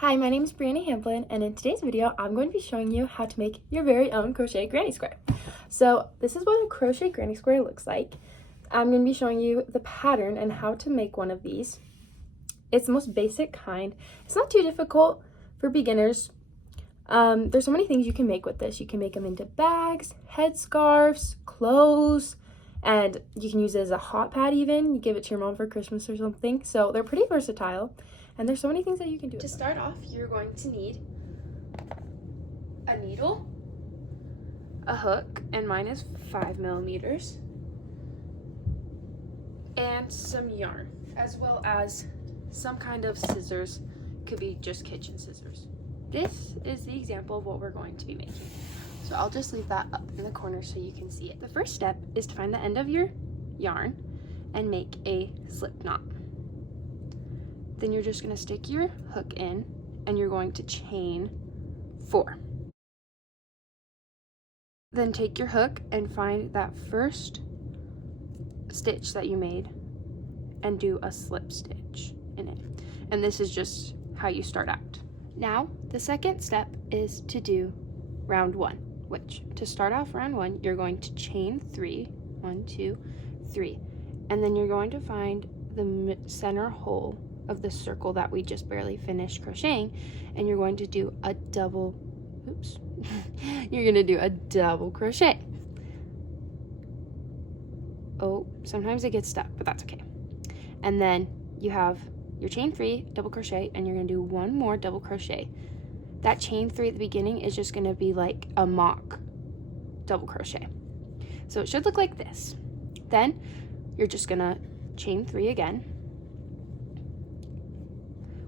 Hi, my name is Brianna Hamblin, and in today's video, I'm going to be showing you how to make your very own crochet granny square. So this is what a crochet granny square looks like. I'm going to be showing you the pattern and how to make one of these. It's the most basic kind. It's not too difficult for beginners. There's so many things you can make with this. You can make them into bags, headscarves, clothes, and you can use it as a hot pad even. You give it to your mom for Christmas or something. So they're pretty versatile. And there's so many things that you can do. To start off, you're going to need a needle, a hook, and mine is 5 millimeters, and some yarn, as well as some kind of scissors. Could be just kitchen scissors. This is the example of what we're going to be making. So I'll just leave that up in the corner so you can see it. The first step is to find the end of your yarn and make a slip knot. Then you're just going to stick your hook in and you're going to chain 4. Then take your hook and find that first stitch that you made and do a slip stitch in it. And this is just how you start out. Now, the second step is to do round 1, which to start off round 1, you're going to chain 3, 1, 2, 3, and then you're going to find the center hole of the circle that we just barely finished crocheting, and you're going to do a double, you're going to do a double crochet. Oh, sometimes it gets stuck, but that's okay. And then you have your chain 3, double crochet, and you're going to do one more double crochet. That chain 3 at the beginning is just going to be like a mock double crochet. So it should look like this. Then you're just going to chain 3 again,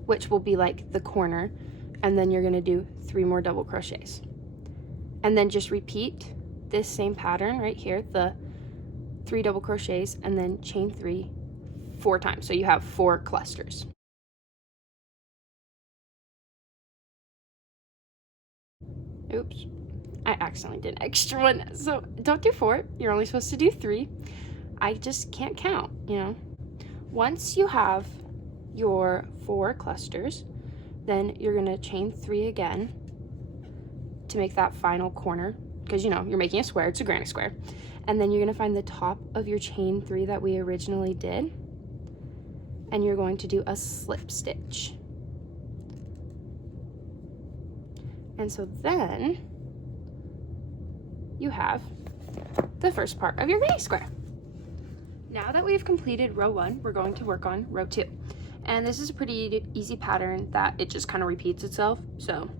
which will be like the corner, and then you're going to do 3 more double crochets. And then just repeat this same pattern right here, the 3 double crochets, and then chain 3 4 times. So you have 4 clusters. Oops, I accidentally did an extra one. So don't do 4, you're only supposed to do 3. I just can't count, you know. Once you have your 4 clusters, then you're going to chain 3 again to make that final corner, because you know you're making a square, it's a granny square. And then you're going to find the top of your chain 3 that we originally did, and you're going to do a slip stitch. And so then you have the first part of your granny square. Now that we've completed row 1, we're going to work on row 2. And this is a pretty easy pattern that it just kind of repeats itself. So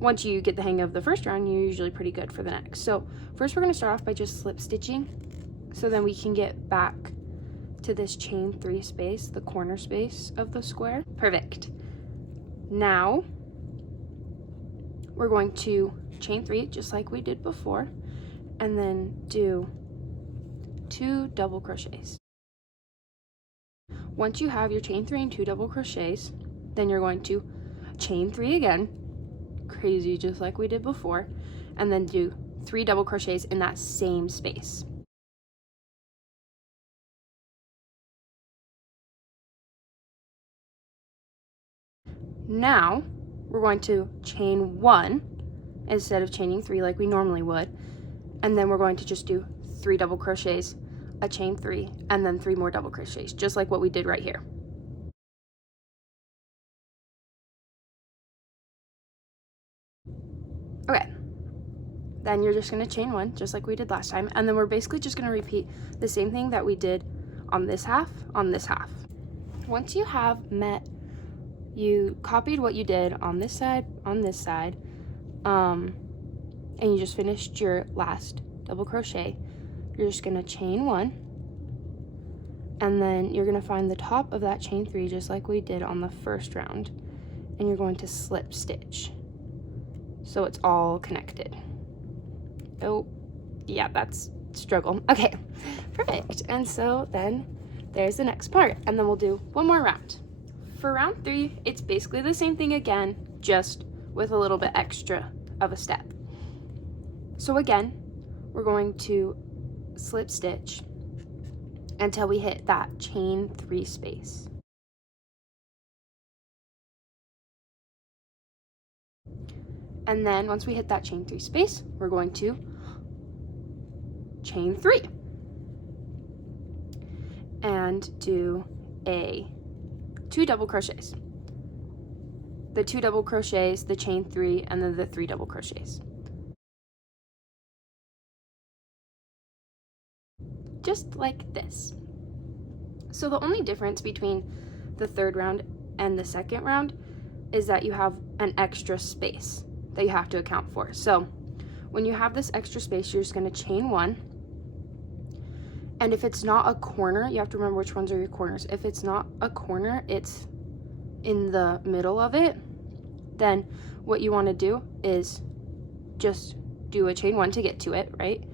once you get the hang of the first round, you're usually pretty good for the next. So first we're going to start off by just slip stitching, so then we can get back to this chain 3 space, the corner space of the square. Perfect. Now we're going to chain 3 just like we did before, and then do 2 double crochets. Once you have your chain 3 and 2 double crochets, then you're going to chain 3 again, crazy just like we did before, and then do 3 double crochets in that same space. Now we're going to chain 1 instead of chaining 3 like we normally would, and then we're going to just do 3 double crochets, a chain 3, and then 3 more double crochets, just like what we did right here. Okay, then you're just going to chain 1 just like we did last time, and then we're basically just going to repeat the same thing that we did on this half. Once you have you copied what you did on this side, and you just finished your last double crochet, you're just going to chain 1, and then you're going to find the top of that chain 3 just like we did on the first round, and you're going to slip stitch so it's all connected. Oh yeah, that's struggle. Okay, perfect. And so then there's the next part, and then we'll do one more round. For round 3, it's basically the same thing again, just with a little bit extra of a step. So again, we're going to slip stitch until we hit that chain 3 space. And then once we hit that chain 3 space, we're going to chain 3 and do 2 double crochets. The 2 double crochets, the chain 3, and then the 3 double crochets. Just like this. So the only difference between the third round and the second round is that you have an extra space that you have to account for. So when you have this extra space, you're just going to chain 1. And if it's not a corner, you have to remember which ones are your corners. If it's not a corner, it's in the middle of it, then what you want to do is just do a chain 1 to get to it, right?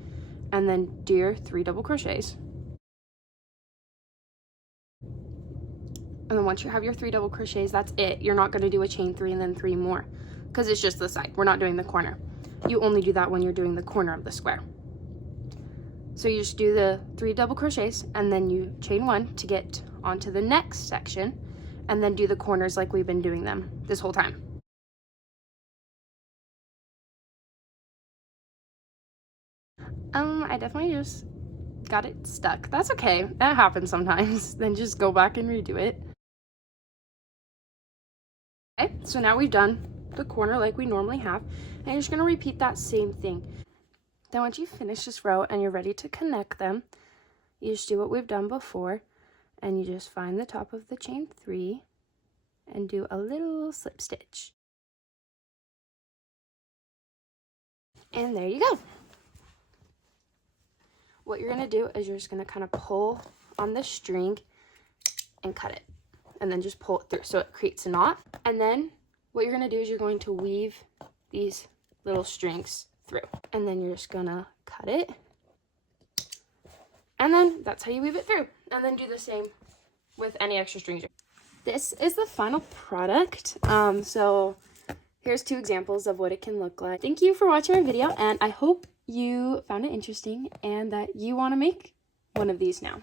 And then do your 3 double crochets. And then once you have your 3 double crochets, that's it. You're not going to do a chain 3 and then 3 more, because it's just the side. We're not doing the corner. You only do that when you're doing the corner of the square. So you just do the 3 double crochets, and then you chain 1 to get onto the next section, and then do the corners like we've been doing them this whole time. I definitely just got it stuck. That's okay. That happens sometimes. Then just go back and redo it. Okay, so now we've done the corner like we normally have, and you're just going to repeat that same thing. Then once you finish this row and you're ready to connect them, you just do what we've done before, and you just find the top of the chain 3 and do a little slip stitch. And there you go. What you're going to do is you're just going to kind of pull on the string and cut it, and then just pull it through so it creates a knot. And then what you're going to do is you're going to weave these little strings through, and then you're just going to cut it, and then that's how you weave it through. And then do the same with any extra strings. This is the final product. So here's 2 examples of what it can look like. Thank you for watching our video, and I hope you found it interesting and that you want to make one of these now.